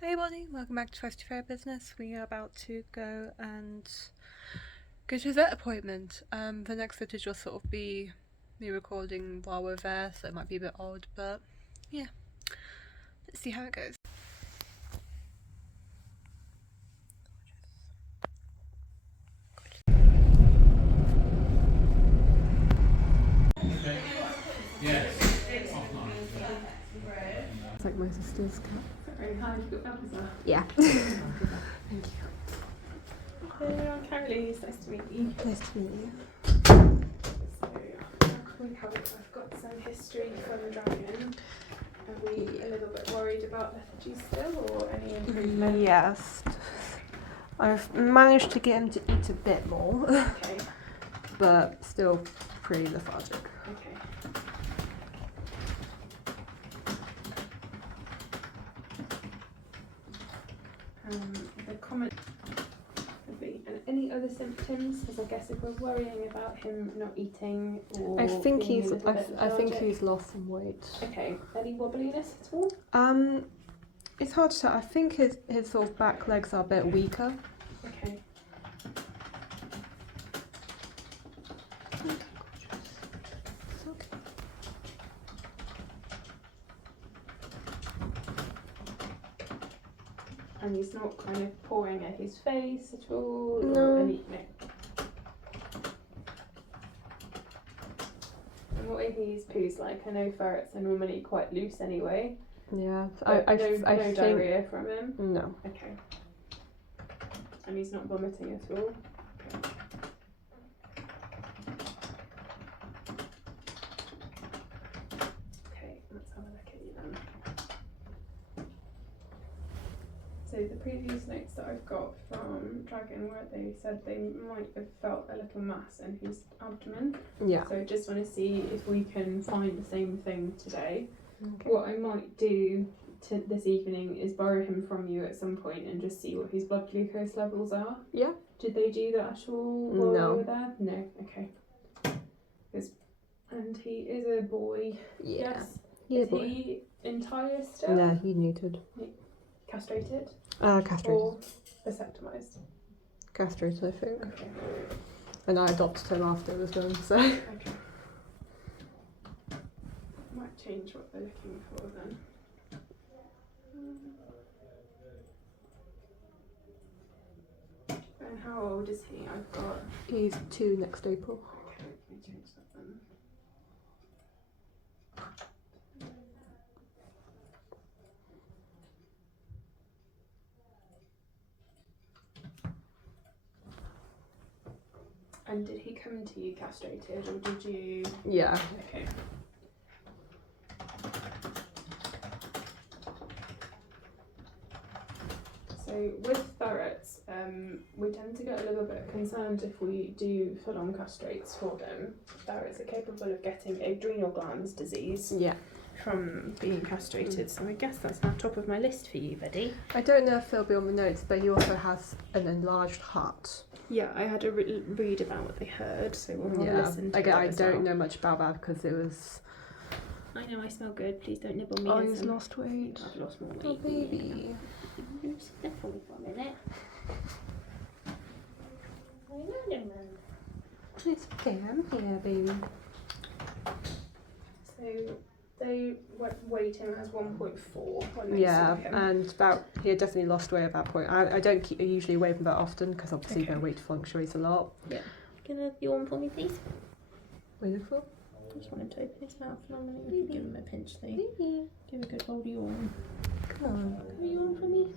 Hey everybody, welcome back to Trusty Fair Business. We are about to go to a vet appointment. The next footage will sort of be me recording while we're there, so it might be a bit odd, but yeah, let's see how it goes. It's like my sister's cat. Hi, you've got Balthazar. Yeah. Thank you. Hello, I'm Caroline. Nice to meet you. Nice to meet you. So, I've got some history from Dragon. Are we a little bit worried about lethargy still, or any improvement? Yes. I've managed to get him to eat a bit more, Okay. but still pretty lethargic. Okay. The comment would be, and any other symptoms? Because I guess if we're worrying about him not eating or I think being he's. a little bit I think lethargic. he's lost some weight. Okay. Any wobbliness at all? It's hard to tell. I think his sort of back legs are a bit weaker. Okay. And he's not kind of pawing at his face at all? No. Or any, no. And what are his poos like? I know ferrets are normally quite loose anyway. Yeah. No I think diarrhea from him? no. Okay. And he's not vomiting at all? Okay, let's have a look at you then. So the previous notes that I've got from Dragon where they said they might have felt a little mass in his abdomen. Yeah. So I just want to see if we can find the same thing today. Okay. What I might do this evening is borrow him from you at some point and just see what his blood glucose levels are. Yeah. Did they do that at all while No. you were there? No. Okay. And he is a boy. Yeah. Yes. He's a Is boy. he entire still? No, he's neutered. Castrated? Castrated. Or vasectomized? Castrated, I think. Okay. And I adopted him after it was done, so. Okay. Might change what they're looking for then. And how old is he? I've got. He's 2 next April. Okay, let me change that then. And did he come to you castrated, or did you? Yeah. Okay. So with ferrets, we tend to get a little bit concerned if we do full-on castrates for them. Ferrets are capable of getting adrenal glands disease Yeah. from being castrated, so I guess that's now top of my list for you, buddy. I don't know if it'll be on the notes, but he also has an enlarged heart. Yeah, I had a read about what they heard, so we'll have a listen to Again, it I as don't well. know much about that because it was. I know I smell good, please don't nibble me. Oh, he's lost weight. I've lost more weight. Oh, baby. Sit for me for a minute. It's okay, I'm here, baby. So they weighed him as 1.4 when they Yeah, saw him. and he had definitely lost weight at that point. I don't usually weigh him that often because obviously Okay. their weight fluctuates a lot. Yeah. Gonna yawn for me, please. Wonderful. I just want him to open his mouth normally. Give him a pinch, though. Give a good old yawn. Come on. Can you yawn for me?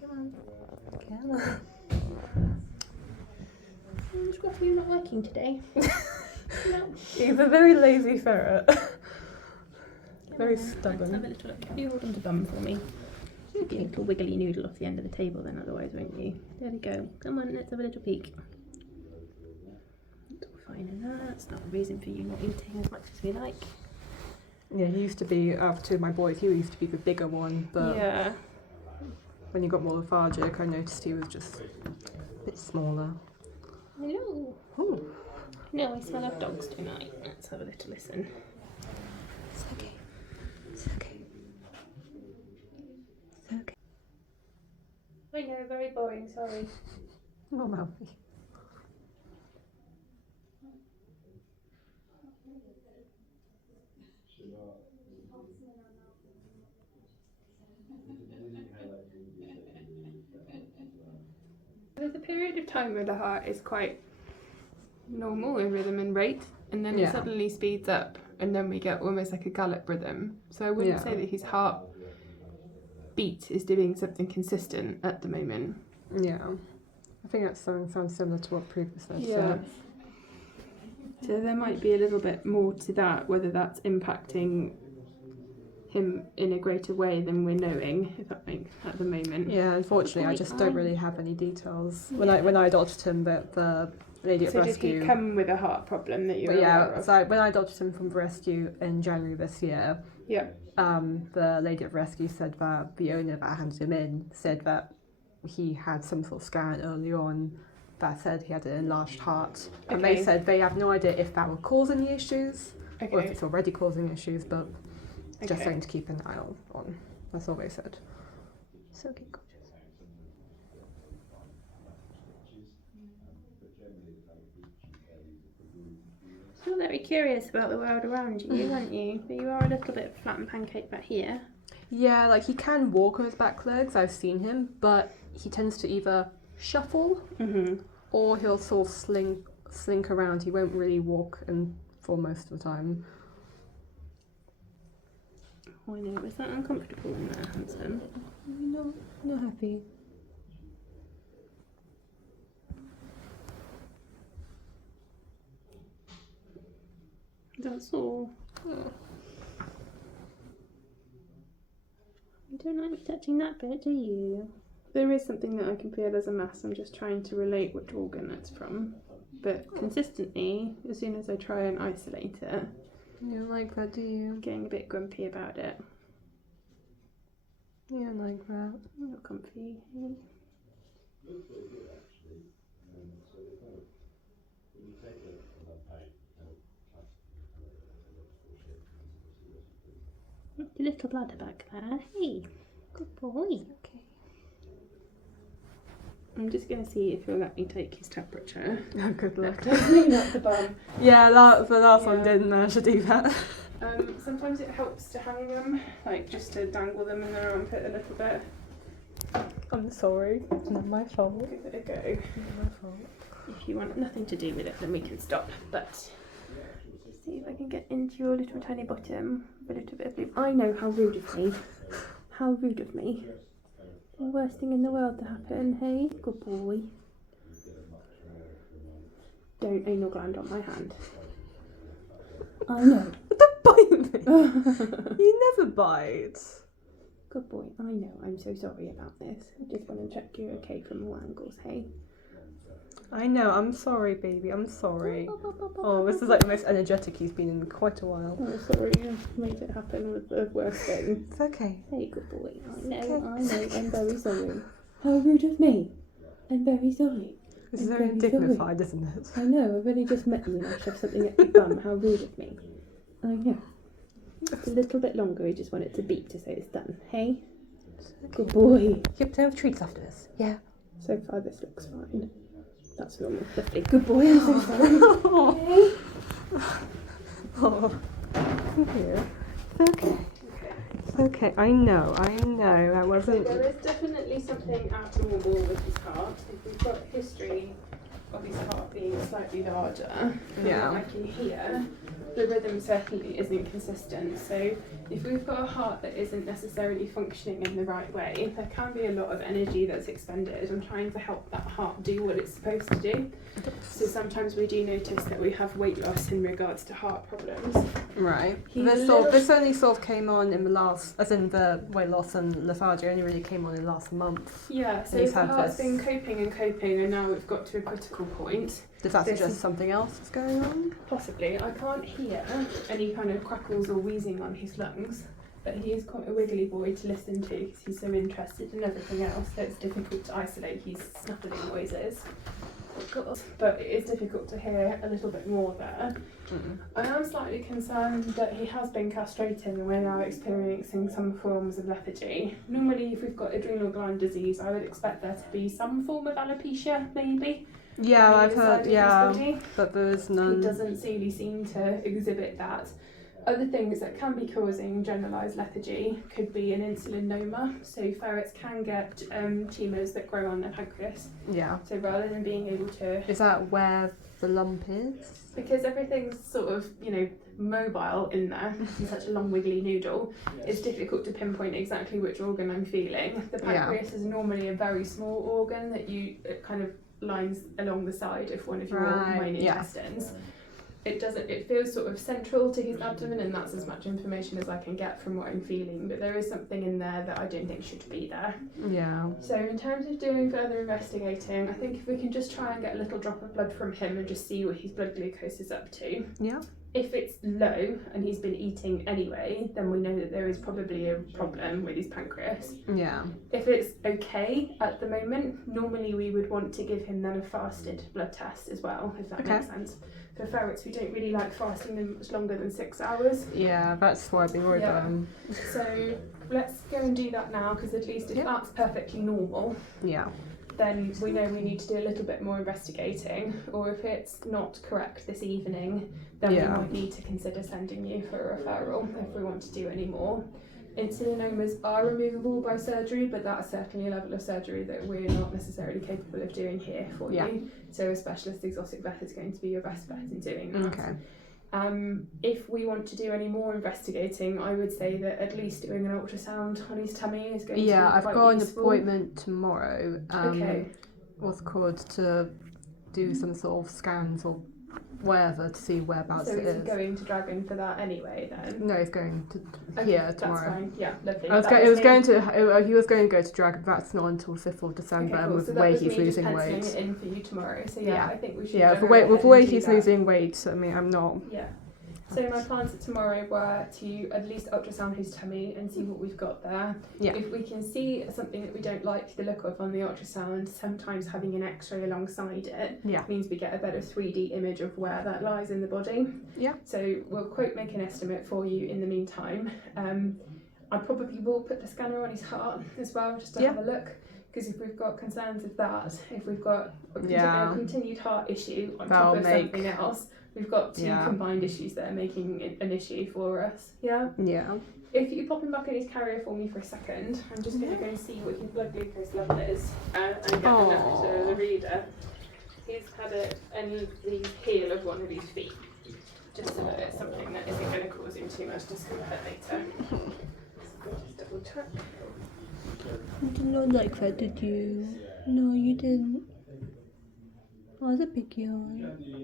Come on. Come on. Scruffy, you're not working today. No. He's a very lazy ferret. Very Let's stubborn. have a little look. Can you hold on to bum for me? You'll get a little wiggly noodle off the end of the table then, otherwise, won't you? There we go. Come on, let's have a little peek. It's all fine in that. It's not a reason for you not eating as much as we like. Yeah, he used to be, after my boys, he used to be the bigger one, but Yeah. when he got more lethargic, I noticed he was just a bit smaller. Hello. Ooh. No, I smell of dogs tonight. Let's have a little listen. It's okay. It's okay. It's okay. I know, very boring, sorry. Oh, Malfi. There's a period of time where the heart is quite normal in rhythm and rate, and then it suddenly speeds up, and then we get almost like a gallop rhythm. So I wouldn't say that his heart beat is doing something consistent at the moment. Yeah. I think that sounds similar to what previously Yeah. said. So there might be a little bit more to that, whether that's impacting him in a greater way than we're knowing, if that makes at the moment. Yeah, unfortunately, I just don't really have any details. When I adopted him, the lady at So rescue. did he come with a heart problem that you were aware of? So when I adopted him from the rescue in January this year, Yeah. the lady at rescue said that the owner that handed him in said that he had some sort of scan early on that said he had an enlarged heart, and they said they have no idea if that will cause any issues or if it's already causing issues, but just something to keep an eye on. That's all they said. So cute, gorgeous. You're very curious about the world around you, aren't you? But you are a little bit flat and pancake back here. Yeah, like he can walk on his back legs, I've seen him, but he tends to either shuffle or he'll sort of slink around. He won't really walk for most of the time. Oh, I know. Was that uncomfortable in there, handsome? Not happy. That's all. Oh. You don't like me touching that bit, do you? There is something that I can feel as a mass. I'm just trying to relate which organ it's from. But consistently, as soon as I try and isolate it, You don't like that, do you? I'm getting a bit grumpy about it. You don't like that. I'm not comfy. The little bladder back there. Hey, good boy. Okay. I'm just going to see if he'll let me take his temperature. Oh, good luck. Definitely not the bum. Yeah, the last one didn't manage to do that. Sometimes it helps to hang them, like just to dangle them in their armpit a little bit. I'm sorry. It's not my fault. Give it a go. Not my fault. If you want nothing to do with it, then we can stop. But see if I can get into your little tiny bottom with a little bit of blue. I know, how rude of me. How rude of me. The worst thing in the world to happen, hey? Good boy. Don't anal gland on my hand. I know. Don't bite me. You never bite. Good boy. I know. I'm so sorry about this. I just want to check you're okay from all angles, hey? I know. I'm sorry, baby. I'm sorry. Oh, this is like the most energetic he's been in quite a while. Oh, sorry. I made it happen with the worst thing. It's okay. Hey, good boy. I know. I'm very sorry. How rude of me. I'm very sorry. This is very dignified, isn't it? I know. I've only just met you and I shoved something up your bum. How rude of me. I know. Just a little bit longer. We just want it to beep to say it's done. Hey? Good boy. You have to have treats after this. Yeah. So far, this looks fine. That's normal. Lovely. Good boy. I'm so sorry. Okay. Oh, come here. It's okay. It's okay. I know. That wasn't. So there is definitely something abnormal with his heart. If we've got history of his heart being slightly larger, from what I can hear, the rhythm certainly isn't consistent. So if we've got a heart that isn't necessarily functioning in the right way, there can be a lot of energy that's expended on trying to help that heart do what it's supposed to do. So sometimes we do notice that we have weight loss in regards to heart problems. Right. This only sort of came on in the last, as in the weight loss and lethargy only really came on in the last month. Yeah, so the heart's been coping, and now we've got to a critical point. Does that suggest something else is going on? Possibly. I can't hear any kind of crackles or wheezing on his lungs, but he is quite a wiggly boy to listen to because he's so interested in everything else, so it's difficult to isolate his snuffling noises. difficult, but it is difficult to hear a little bit more there. I am slightly concerned that he has been castrated and we're now experiencing some forms of lethargy. Normally, if we've got adrenal gland disease, I would expect there to be some form of alopecia, maybe. Yeah, I've heard, but there's none. He doesn't really seem to exhibit that. Other things that can be causing generalised lethargy could be an insulinoma. So ferrets can get tumours that grow on their pancreas. Yeah. So rather than being able to... Is that where the lump is? Because everything's sort of, mobile in there, in such a long wiggly noodle, it's difficult to pinpoint exactly which organ I'm feeling. The pancreas is normally a very small organ that it kind of lines along the side of one of your main intestines. It feels sort of central to his abdomen, and that's as much information as I can get from what I'm feeling, but there is something in there that I don't think should be there. Yeah. So in terms of doing further investigating, I think if we can just try and get a little drop of blood from him and just see what his blood glucose is up to. Yeah. If it's low and he's been eating anyway, then we know that there is probably a problem with his pancreas. Yeah. If it's okay at the moment, normally we would want to give him then a fasted blood test as well, if that makes sense. For ferrets, we don't really like fasting them much longer than 6 hours. Yeah, that's why I've been worried about him. So let's go and do that now, because at least if that's perfectly normal, then we know we need to do a little bit more investigating, or if it's not correct this evening, then we might need to consider sending you for a referral if we want to do any more. Insulinomas are removable by surgery, but that's certainly a level of surgery that we're not necessarily capable of doing here for you. So a specialist exotic vet is going to be your best bet in doing that. Okay. If we want to do any more investigating, I would say that at least doing an ultrasound on his tummy is going to be quite I've got useful. an appointment tomorrow. To do some sort of scans or whatever to see whereabouts it is. So is he going to Dragon for that anyway then? No, he's going to here tomorrow. That's fine. Yeah, lovely. He was going to go to Dragon, but that's not until 5th of December, and with the way he's losing weight. Just in for you tomorrow. So I think we should. With the way he's losing weight, I mean, I'm not. Yeah. So my plans for tomorrow were to at least ultrasound his tummy and see what we've got there. Yeah. If we can see something that we don't like the look of on the ultrasound, sometimes having an X-ray alongside it means we get a better 3D image of where that lies in the body. Yeah. So we'll make an estimate for you in the meantime. I probably will put the scanner on his heart as well, just to have a look. Because if we've got concerns of that, if we've got a continued heart issue on top of something else, we've got two combined issues that are making it an issue for us. Yeah? Yeah. If you pop him back in his carrier for me for a second, I'm just going to go and see what his blood glucose level is and get the letter to the reader. He's had the heel of one of his feet, just so that it's something that isn't going to cause him too much discomfort later. Just double check. You did not like that, did you? No, you didn't. Oh, it's a big yawn.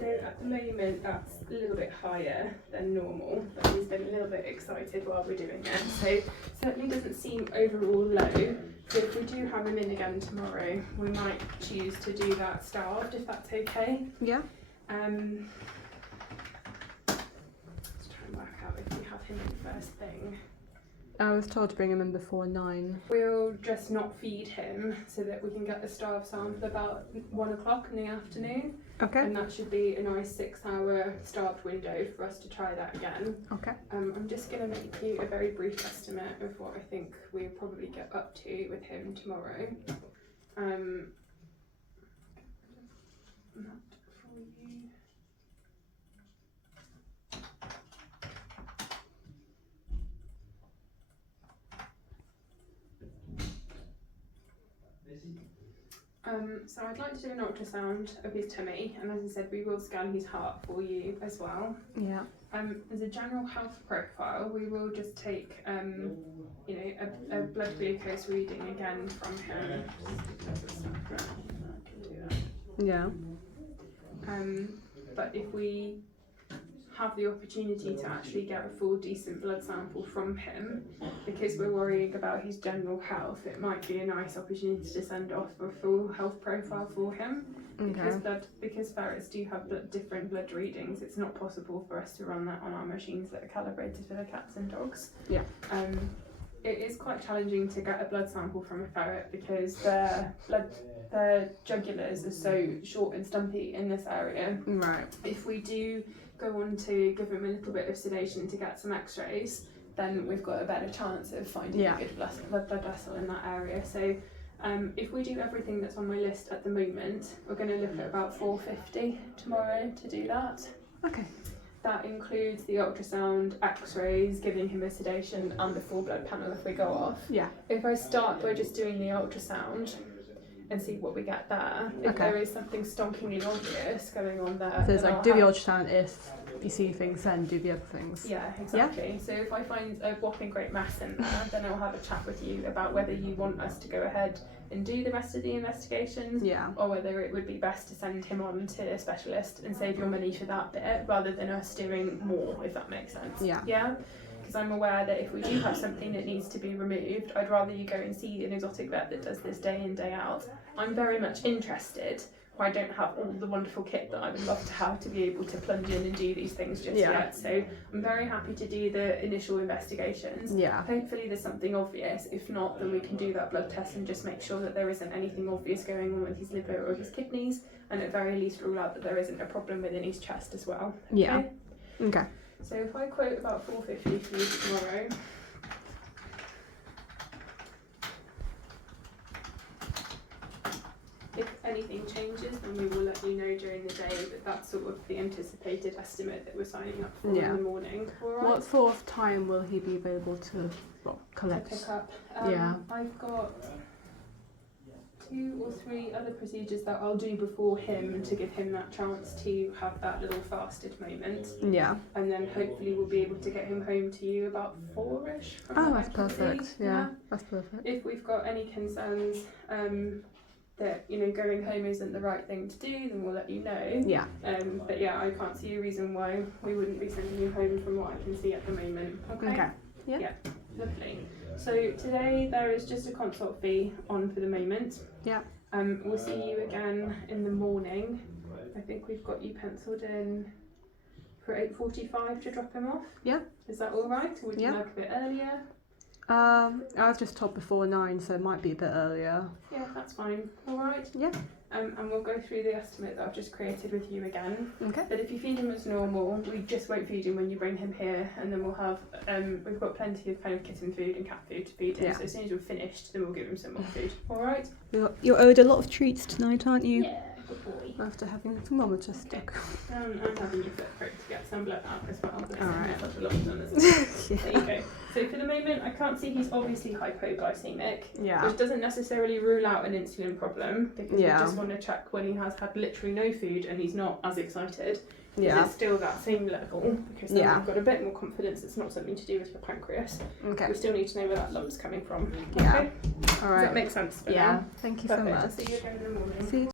So at the moment that's a little bit higher than normal, but he's been a little bit excited while we're doing it. So certainly doesn't seem overall low. So if we do have him in again tomorrow, we might choose to do that starved, if that's okay. Yeah. Let's try and work out if we have him in first thing. I was told to bring him in before 9. We'll just not feed him so that we can get the starve sample about 1 o'clock in the afternoon. Okay. And that should be a nice 6-hour starved window for us to try that again. Okay. I'm just going to make you a very brief estimate of what I think we'll probably get up to with him tomorrow. That for you. So I'd like to do an ultrasound of his tummy, and as I said, we will scan his heart for you as well. Yeah. As a general health profile, we will just take, a blood glucose reading again from him. Yeah. But if we have the opportunity to actually get a full decent blood sample from him, because we're worrying about his general health, it might be a nice opportunity to send off a full health profile for him. Because ferrets do have different blood readings, it's not possible for us to run that on our machines that are calibrated for the cats and dogs. Yeah. it is quite challenging to get a blood sample from a ferret because their jugulars are so short and stumpy in this area. Right. If we do go on to give him a little bit of sedation to get some x-rays, then we've got a better chance of finding a good blood vessel in that area. So if we do everything that's on my list at the moment, we're going to look at about $450 tomorrow to do that. Okay. That includes the ultrasound, x-rays, giving him a sedation and the full blood panel if we go off. Yeah. If I start by just doing the ultrasound and see what we get there, if there is something stonkingly obvious going on there. So it's like, do the ultrasound, if you see things, then do the other things. Yeah, exactly. Yeah? So if I find a whopping great mess in there, then I'll have a chat with you about whether you want us to go ahead and do the rest of the investigations, or whether it would be best to send him on to a specialist and save your money for that bit rather than us doing more, if that makes sense. Yeah? Because I'm aware that if we do have something that needs to be removed, I'd rather you go and see an exotic vet that does this day in, day out. I'm very much interested, but I don't have all the wonderful kit that I would love to have to be able to plunge in and do these things just yet. So I'm very happy to do the initial investigations. Hopefully there's something obvious. If not, then we can do that blood test and just make sure that there isn't anything obvious going on with his liver or his kidneys, and at very least rule out that there isn't a problem within his chest as well. Okay? Okay. So if I quote about $450 for you tomorrow. If anything changes, then we will let you know during the day, but that's sort of the anticipated estimate that we're signing up for in the morning. All right? What sort of time will he be available to collect? To pick up. I've got 2 or 3 other procedures that I'll do before him to give him that chance to have that little fasted moment. And then hopefully we'll be able to get him home to you about 4ish. Oh, that's perfect. Yeah, that's perfect. If we've got any concerns that going home isn't the right thing to do, then we'll let you know. But yeah, I can't see a reason why we wouldn't be sending you home from what I can see at the moment. Okay. Yeah. Lovely. So today there is just a consult fee on for the moment. We'll see you again in the morning. I think we've got you penciled in for 8:45 to drop him off. Is that all right? Or would you like a bit earlier? I've just told before 9, so it might be a bit earlier. Yeah, that's fine. All right. And we'll go through the estimate that I've just created with you again. But if you feed him as normal, we just won't feed him when you bring him here, and then we'll have we've got plenty of kind of kitten food and cat food to feed him. So as soon as we're finished, then we'll give him some more food. All right. You're owed a lot of treats tonight, aren't you? Yeah, good boy. After having the thermometer stuck. I'm having your foot pricked to get some blood out as well. All right. Such a lot done as well. There you go. So for the moment, I can't see he's obviously hypoglycemic, which doesn't necessarily rule out an insulin problem, because we just want to check when he has had literally no food and he's not as excited. Is it still that same level? Because then we've got a bit more confidence it's not something to do with your pancreas. We still need to know where that lump's coming from. Okay? All right. Does that make sense for now? Thank you so much. I'll see you again in the morning. See you.